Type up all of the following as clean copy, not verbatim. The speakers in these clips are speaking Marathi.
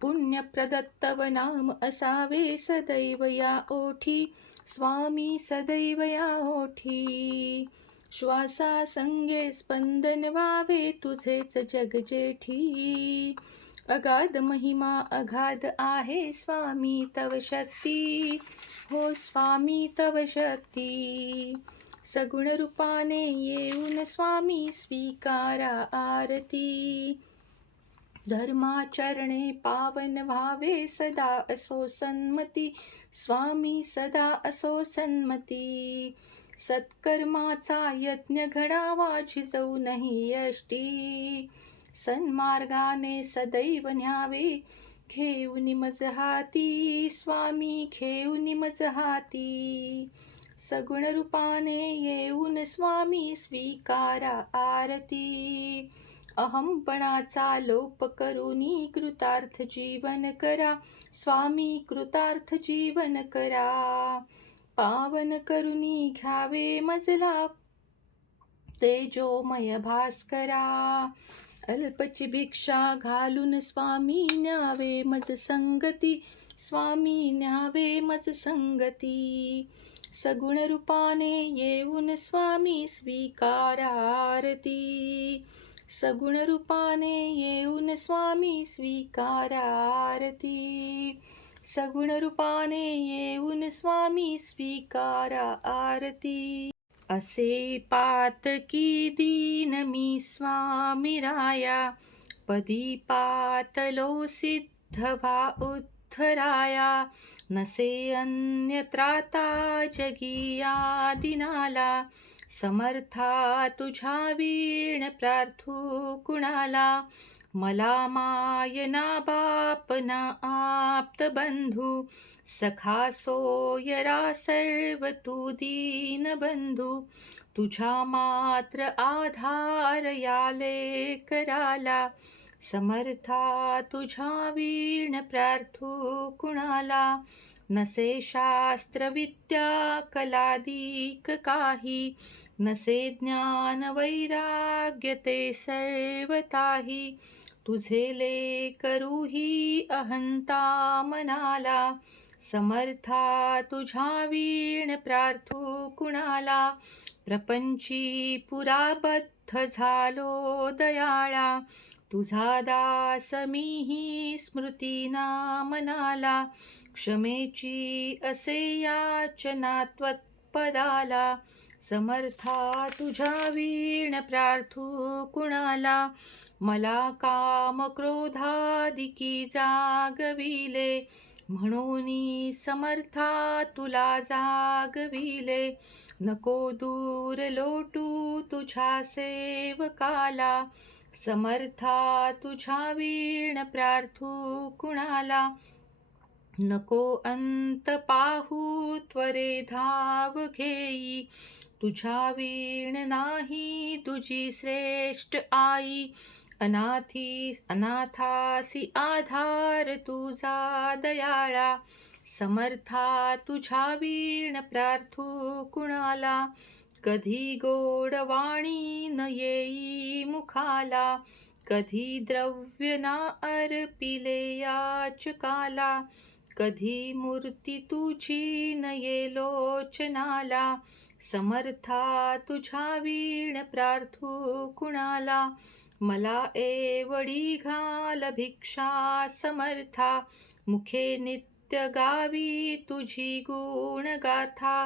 पुण्यप्रदत्तव नाम असावे सदैव या ओठी, स्वामी सदैव या ओठी. श्वासा संगे स्पंदन व्हावे तुझेच जग जेठी. अगाध महिमा अगाध आहे स्वामी तव शक्ती, हो स्वामी तव शक्ती. सगुण रूपाने येऊन स्वामी स्वीकारा आरती. धर्माचरणे पावन व्हावे सदा असो सन्मती, स्वामी सदा असो सन्मती. सत्कर्माचा यज्ञ घडावा झिजवू नाही यष्टी. सन्मार्गाने सदैव न्यावे घेऊन मज हाती, स्वामी घेऊन मज हाती. सगुण रूपाने येऊन स्वामी स्वीकारा आरती. अहंपणाचा लोप करुनी कृतार्थ जीवन करा, स्वामी कृतार्थ जीवन करा. पावन करुनी घ्यावे मजला तेजोमय भास्करा. अल्पची भिक्षा घालून स्वामी न्यावे मज संगती, स्वामी न्यावे मज संगती. सगुण रूपाने येऊन स्वामी स्वीकारा आरती. सगुण रूपाने येऊन स्वामी स्वीकारा आरती. सगुण रूपाने येऊन स्वामी स्वीकारा आरती. असे पातकी दीन मी स्वामी राया, पदी पातलो सिद्ध व्हा उद्धराया. नसे अन्य त्राता जगी या दिनाला, समर्था तुझ्या वीण प्रार्थू कुणाला. मला माय ना बाप ना आप्त बंधू, सखा सोयरा सर्व तू दीन बंधू. तुझ्या मात्र आधार याले कराला, समर्था तुझ्या वीण प्रार्थू कुणाला. नसे शास्त्र विद्या कलादिक काही, नसे ज्ञान वैराग्य ते सर्वताही. तुझे लेकरूही अहंता मनाला, समर्था तुझ्या वीण प्रार्थू कुणाला. प्रपंची पुराबद्ध झालो दयाळा, तुझा दास मीही स्मृतीना मनाला. क्षमेची असे याचना त्वत्पदाला, समर्था तुझ्या वीण प्रार्थू कुणाला. मला काम क्रोधादिकी जागविले, म्हणून समर्था तुला जागविले. नको दूर लोटू तुझ्या सेवकाला, समर्था तुझ्या वीण प्रार्थू कुणाला. नको अंत पाहू त्वरे धाव घेई, तुझ्या वीण नाही तुझी श्रेष्ठ आई. अनाथासी आधार तुझा दयाळा, समर्था तुझ्या वीण प्रार्थू कुणाला. कधी गोड वाणी न येई मुखाला, कधी द्रव्य ना अर्पिले याचकाला. कधी मूर्ती तुझी न ये लोचनाला, समर्था तुझ्या वीण प्रार्थू कुणाला. मला एवढी घाल भिक्षा समर्था, मुखे नित्य गावी तुझी गुण गाथा.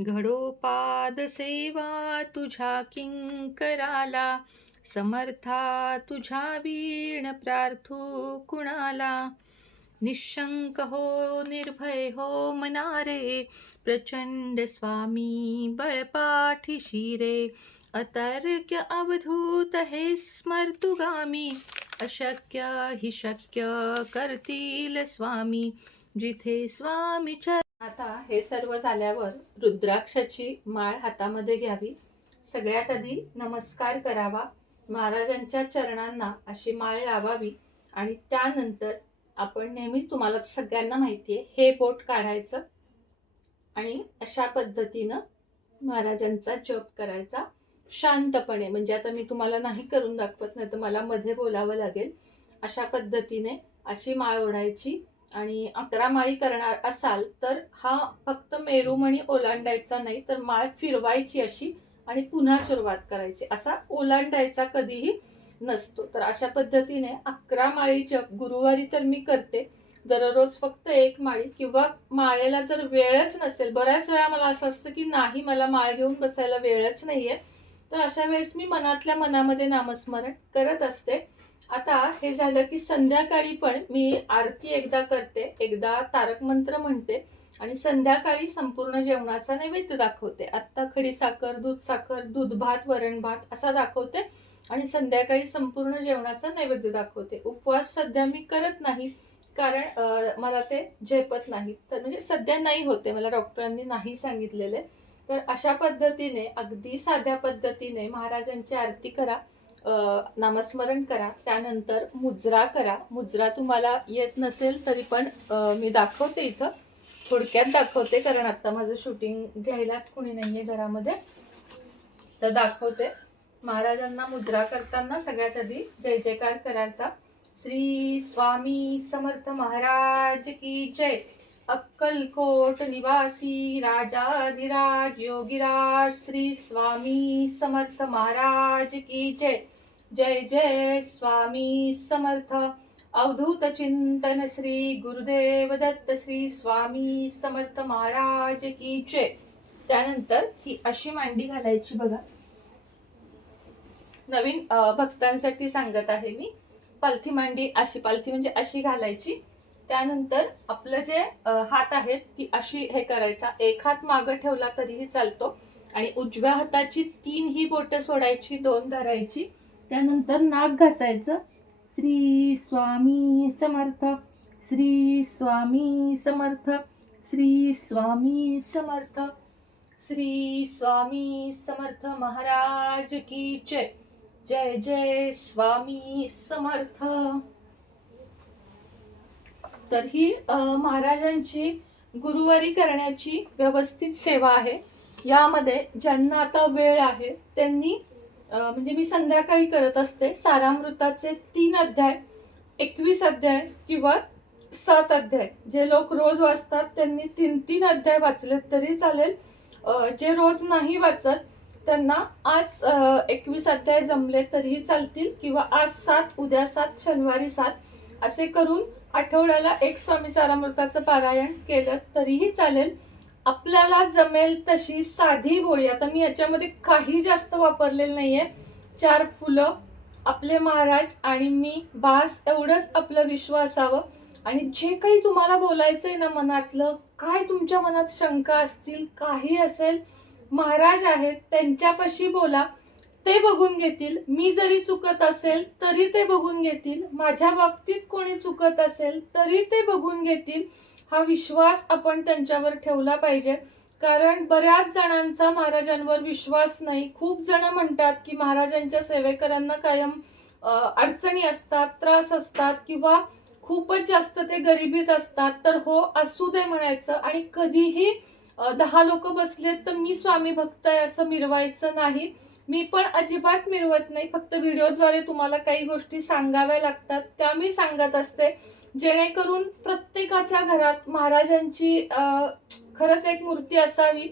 घडो पाद सेवा तुझ्या किंकराला, समर्था तुझ्या वीण प्रार्थू कुणाला. निशंक हो निर्भय हो मनारे, प्रचंड स्वामी बळपाठीशी रे. अतर्क्य अवधूत हे स्मर्तुगामी, अशक्य हि शक्य करतील स्वामी जिथे स्वामी आता हे सर्व झाल्यावर रुद्राक्षाची माळ हातामध्ये घ्यावी. सगळ्यात आधी नमस्कार करावा, महाराजांच्या चरणांना अशी माळ लावावी आणि त्यानंतर आपण नेहमी, तुम्हाला सगळ्यांना माहिती आहे, हे बोट काढायचं आणि अशा पद्धतीनं महाराजांचा जप करायचा शांतपणे. म्हणजे आता मी तुम्हाला नाही करून दाखवत, नाही तर मला मध्ये बोलावं लागेल. अशा पद्धतीने अशी माळ ओढायची आणि 11 माळी करणार असाल तर हा फक्त मेरुमणी ओलांडायचा नाही, तर माळ फिरवायची अशी आणि पुन्हा सुरुवात करायची. असा ओलांडायचा कधीही नसतो. तर अशा पद्धतीने 11 माळी गुरुवारी तर मी करते. दररोज फक्त एक माळी, किंवा माळेला जर वेळच नसेल, बऱ्याच वेळा मला असं असतं की नाही मला माळ घेऊन बसायला वेळच नाहीये, तर अशा वेळेस मी मनातल्या मनामध्ये नामस्मरण करत असते. आता हे झालं की संध्याकाळी पण मी आरती एकदा करते, एकदा तारक मंत्र म्हणते आणि संध्याकाळी संपूर्ण जेवणाचा नैवेद्य दाखवते. आत्ता खडी साखर, दूध साखर, दूध भात, वरण भात असा दाखवते आणि संध्याकाळी संपूर्ण जेवणाचा नैवेद्य दाखवते. उपवास सध्या मी करत नाही, कारण मला ते झेपत नाही, तर म्हणजे सध्या नाही होते, मला डॉक्टरांनी नाही सांगितलेले. तर अशा पद्धतीने अगदी साध्या पद्धतीने महाराजांची आरती करा, नामस्मरण करा, त्यानंतर मुजरा करा. मुजरा तुम्हाला येत नसेल तरी पण मी दाखवते, इथं थोडक्यात दाखवते, कारण आता माझं शूटिंग घ्यायलाच कोणी नाहीये घरामध्ये, तर दाखवते. महाराजांना मुद्रा करताना सगळ्यात आधी जय जयकार करायचा. श्री स्वामी समर्थ महाराज की जय. अक्कलकोट निवासी राजाधिराज योगीराज श्री स्वामी समर्थ महाराज की जय. जय जय स्वामी समर्थ. अवधूत चिंतन श्री गुरुदेव दत्त श्री स्वामी समर्थ महाराज की जय. त्यानंतर ही अशी मांडी घालायची बघा, नवीन भक्तांसाठी सांगत आहे मी. पालथी मांडी अशी, पालथी म्हणजे अशी घालायची. त्यानंतर आपलं जे हात आहेत ती अशी हे करायचा, एक हात मागं ठेवला तरीही चालतो आणि उजव्या हाताची 3 ही बोटं सोडायची, 2 धरायची. त्यानंतर नाक घासायचं. श्री स्वामी समर्थ, श्री स्वामी समर्थ, श्री स्वामी समर्थ, श्री स्वामी समर्थ महाराज की जय. जय जय स्वामी समर्थ. तर ही महाराजांची गुरुवारी करण्याची व्यवस्थित सेवा आहे. यामध्ये ज्यांना आता वेळ आहे त्यांनी म्हणजे मी संध्याकाळी करत असते, सारामृताचे 3 अध्याय, 21 अध्याय किंवा 7 अध्याय. जे लोक रोज वाचतात त्यांनी 3-3 अध्याय वाचलेत तरी चालेल. जे रोज नाही वाचत त्यांना आज 21 अध्याय जमले तरीही चालतील, किंवा आज 7, उद्या 7, शनिवारी 7 असे करून आठवड्याला एक स्वामी सारामृताचं पारायण केलं तरीही चालेल. आपल्याला जमेल तशी साधी गोळी. आता मी याच्यामध्ये काही जास्त वापरलेलं नाहीये. 4 फुलं, आपले महाराज आणि मी, बास, एवढंच आपलं विश्व असावं. आणि जे काही तुम्हाला बोलायचंय ना मनातलं, काय तुमच्या मनात शंका असतील, काही असेल, महाराज आहेत त्यांच्यापाशी बोला, ते बघून घेतील. मी जरी चुकत असेल तरी ते बघून घेतील. माझ्या बाबतीत कोणी चुकत असेल तरी ते बघून घेतील. हा विश्वास आपण त्यांच्यावर ठेवला पाहिजे, कारण बऱ्याच जणांचा महाराजांवर विश्वास नाही. खूप जण म्हणतात की महाराजांच्या सेवेकरांना कायम अडचणी असतात, त्रास असतात, किंवा खूपच जास्त ते गरिबीत असतात. तर हो, असू दे म्हणायचं आणि कधीही 10 लोक बसलेत तर मी स्वामी भक्त आहे असं मिरवायचं नाही. मी पण अजिबात मिरवत नाही, फक्त व्हिडिओद्वारे तुम्हाला काही गोष्टी सांगाव्या लागतात त्या मी सांगत असते, जेणेकरून प्रत्येकाच्या घरात महाराजांची खरंच एक मूर्ती असावी.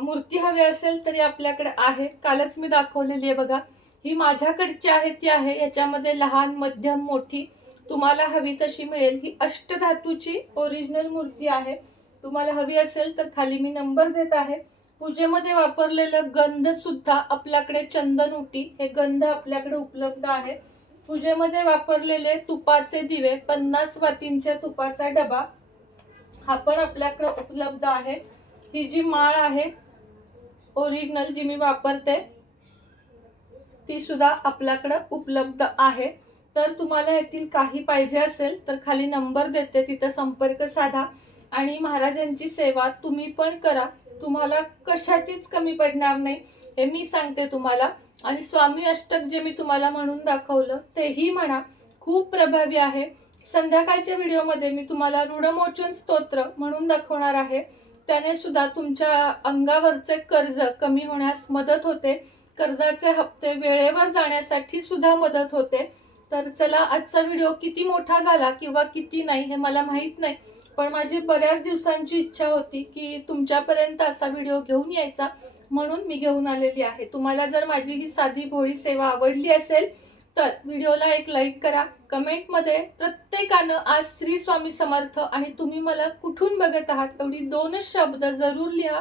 मूर्ती हवी असेल तरी आपल्याकडे आहे. कालच मी दाखवलेली आहे बघा, ही माझ्याकडची आहे ती आहे. याच्यामध्ये लहान, मध्यम, मोठी तुम्हाला हवी तशी मिळेल. ही अष्टधातूची ओरिजिनल मूर्ती आहे. तुम्हाला हवी असेल तर खाली मी नंबर देत आहे. पूजेमध्ये वापरलेलं गंध सुद्धा आपल्याकडे चंदनउटी, हे गंध आपल्याकडे उपलब्ध आहे. पूजेमध्ये वापरलेले तुपाचे दिवे, 50 वातींच्या तुपाचा डबा, हा पण आपल्याकडे उपलब्ध आहे. ही जी माळ आहे ओरिजिनल जी मी वापरते ती सुद्धा आपल्याकडे उपलब्ध आहे. तर तुम्हाला यातील काही पाहिजे असेल तर खाली नंबर देते, तिथं संपर्क साधा आणि महाराजांची सेवा तुम्ही पण करा. तुम्हाला कशाचीच कमी पडणार नाही, हे मी सांगते तुम्हाला. आणि स्वामी अष्टक जे मी तुम्हाला म्हणून दाखवलं तेही म्हणा, खूप प्रभावी आहे. संध्याकाळच्या व्हिडिओमध्ये मी तुम्हाला ऋणमोचन स्तोत्र म्हणून दाखवणार आहे. त्याने सुद्धा तुमच्या अंगावरचे कर्ज कमी होण्यास मदत होते. कर्जाचे हप्ते वेळेवर जाण्यासाठी सुद्धा मदत होते. तर चला, आजचा व्हिडिओ किती मोठा झाला किंवा किती नाही हे मला माहित नाही, पण माझी बऱ्याच दिवसांची इच्छा होती की तुमच्यापर्यंत असा व्हिडिओ घेऊन यायचा, म्हणून मी घेऊन आलेली आहे. तुम्हाला जर माझी ही साधी भोळी सेवा आवडली असेल तर व्हिडिओला एक लाईक करा. कमेंटमध्ये प्रत्येकानं आज श्री स्वामी समर्थ आणि तुम्ही मला कुठून बघत आहात एवढी 2च शब्द जरूर लिहा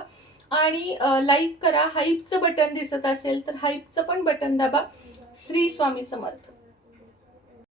आणि लाईक करा. हाईपचं बटन दिसत असेल तर हाईपचं पण बटन दाबा. श्री स्वामी समर्थ.